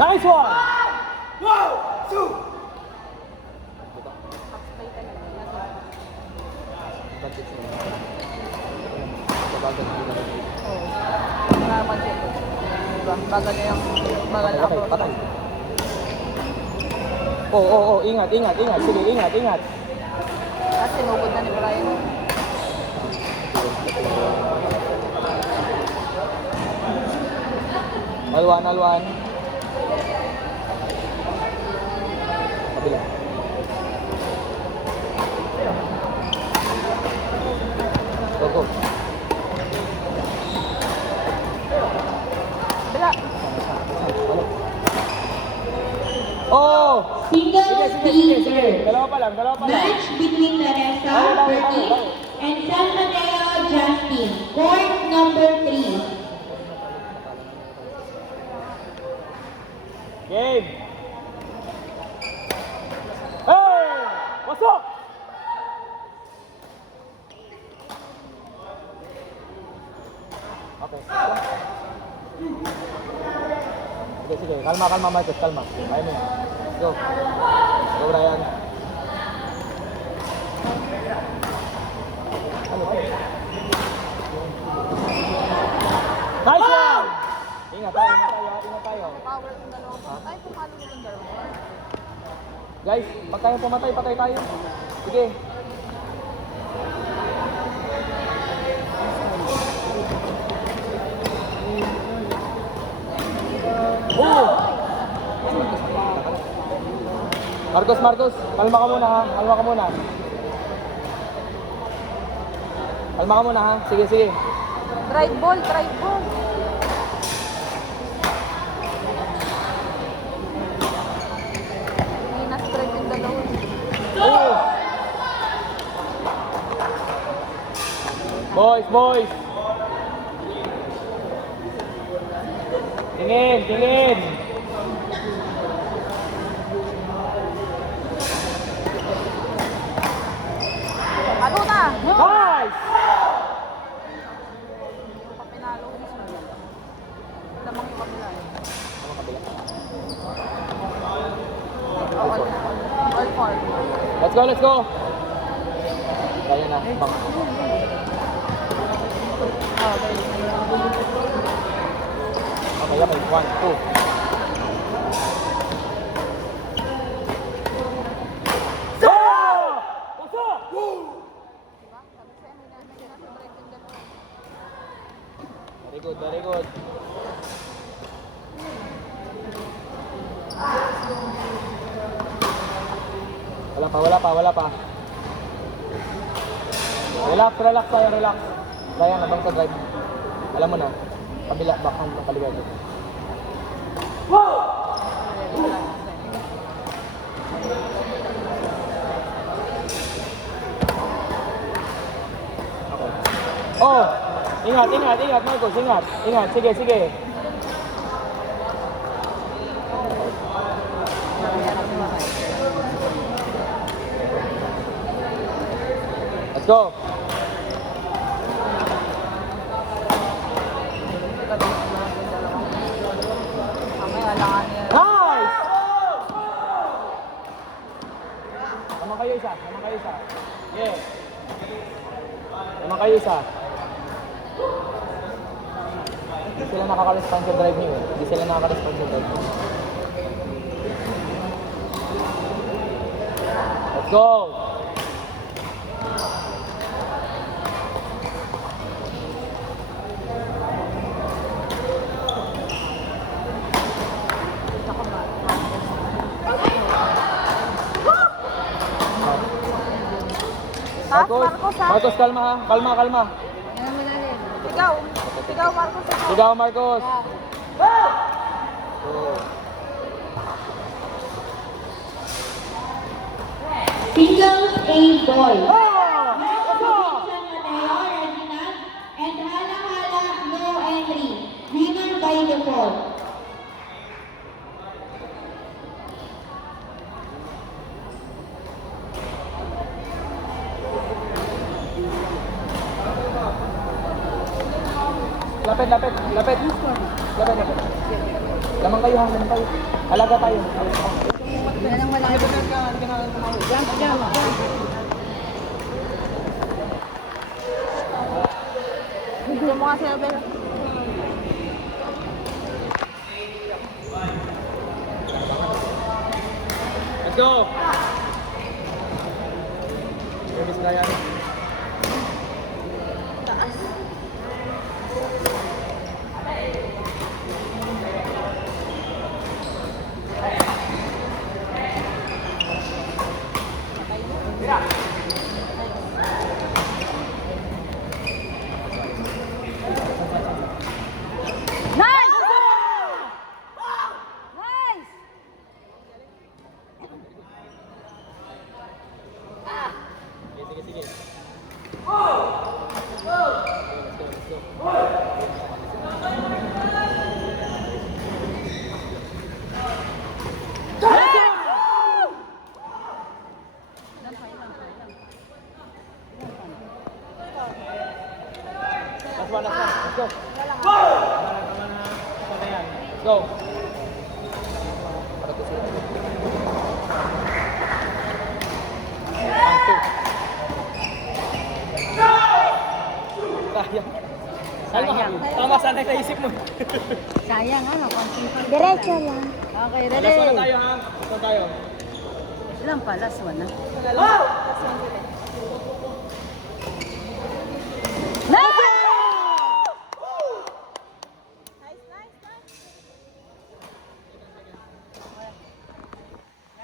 Nice one! Wow! Two! Bagal na yung bagal na ako. Patay. Oo, ingat. Sige, ingat. Kasi sinugod na ni Brian. Alwan. Kabila. Go. Bila. Oh! Single Sige. team. Dalawa pa lang. Match between Teresa Bertin and San Mateo Justin. Court number 3. Game! Hey! Pasok! Okay. Sige. Kalma, Marcos. Kalma. Kaya mo. Go, Brian. Nice one! Ingat tayo. Power yung dalawa. Ay, pumalo yung dalawa. Guys, pag tayo pumatay, patay tayo. Sige. Oh! Marcos, kalma ka muna ha. Kalma ka muna ha. Sige. Drive ball. Hindi na-spread yung dalawa. Oh! Boys. Tingin. Ano na? Nice! Yung papinalo ko siya. Lamang yung papinalo. All four. Let's go. Kaya na. Bang. Okay. 1, 2. Very good. Wala pa. Relax tayo. Kaya nabang sa drive. Alam mo na. Kabila, backhand ng kaliwa. Oh! Ingat, Marcos, ingat. Sige. Let's go. Mamaya alangan niya. Nice! Naman kayo isa. Yeah. Naman kayo isa. Hindi sila nakaka-respond sa drive niyo. Let's go! Marcos, kalma ha. Kalma. Sigaw, Marcos. Marcos. Singles A boy. Oh! Match between San Mateo Reginald and Hala No Entry. Winner by default. Lapit. Lamang kayo ha, lamang kayo. Alaga tayo. Yan ang malayo. Jump, jump. Video mo kasi, Abel. Let's go! Service na yan. Nice! Nice! Sige, sige, sige. Let's go, let's go. Last one, let's go. Let's go. Para to sila. 1, 2. Sayang. Tama sana yung naisip mo. Sayang, ano? Diretso lang. Okay, Last ready? one na tayo ha. Last one tayo. Ilan pa? Last one na. Wow!